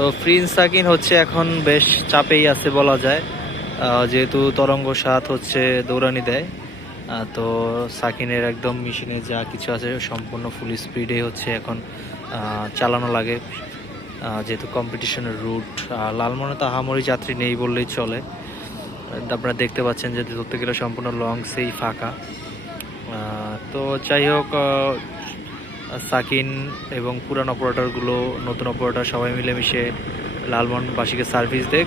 তো প্রিন্স সাকিন হচ্ছে এখন বেশ চাপেই আছে বলা যায়। যেহেতু তরঙ্গ সাত হচ্ছে দৌড়ানি দেয়। তো সাকিনের একদম মেশিনে যা কিছু আছে সম্পূর্ণ ফুল স্পিডে হচ্ছে এখন চালানো লাগে। যেহেতু কম্পিটিশনের রুট লালমনে তো আহামরি যাত্রী নেই বললেই চলে। আপনারা দেখতে পাচ্ছেন যে ধরতে গেলে সম্পূর্ণ লং সেই ফাঁকা তো যাই হোক সাকিন এবং পুরান অপারেটরগুলো নতুন অপারেটর সবাই মিলেমিশে লালমোহনবাসীকে সার্ভিস দেখ।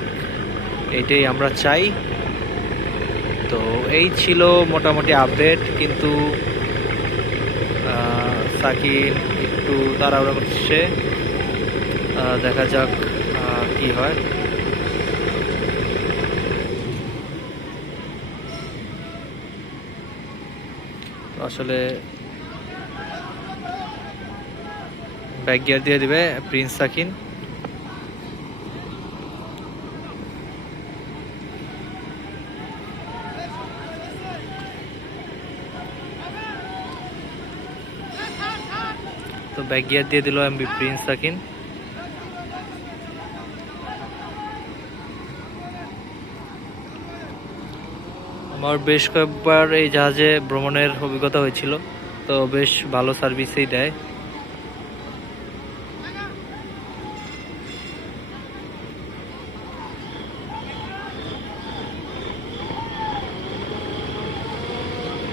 এইটাই আমরা চাই। তো এই ছিল মোটামুটি আপডেট কিন্তু সাকিন একটু তাড়াহুড়া করছে। দেখা যাক কি হয়। আসলে ব্যাক গিয়ার দিয়ে দিবে প্রিন্স সাকিন। তো ব্যাক গিয়ার দিয়ে দিল এমবি প্রিন্স সাকিন। আমার বেশ কয়েকবার এই জাহাজে ভ্রমণের অভিজ্ঞতা হয়েছিল, তো বেশ ভালো সার্ভিসেই দেয়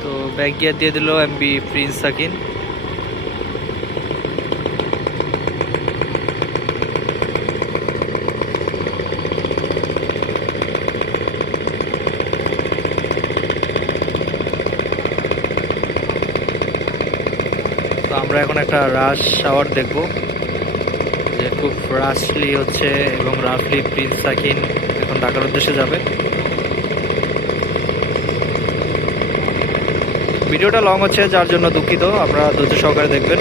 তো ব্যাক গিয়ার দিয়ে দিল এমবি প্রিন্স সাকিন আমরা এখন একটা রাশ শাওয়ার দেখব। যে খুব রাশলি হচ্ছে এবং রাফলি প্রিন্স সাকিন এখন ঢাকার উদ্দেশ্যে যাবে। ভিডিওটা লং হচ্ছে, যার জন্য দুঃখিত। আপনারা ধৈর্য সহকারে দেখবেন।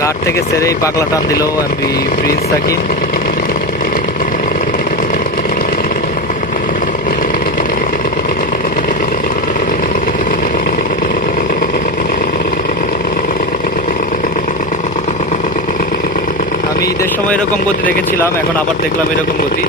ঘাট থেকে সেরেই পাগলা টান দিল এমবি প্রিন্স সাকিন আমি ঈদের সময় এরকম গতি দেখেছিলাম, এখন আবার দেখলাম এরকম গতি।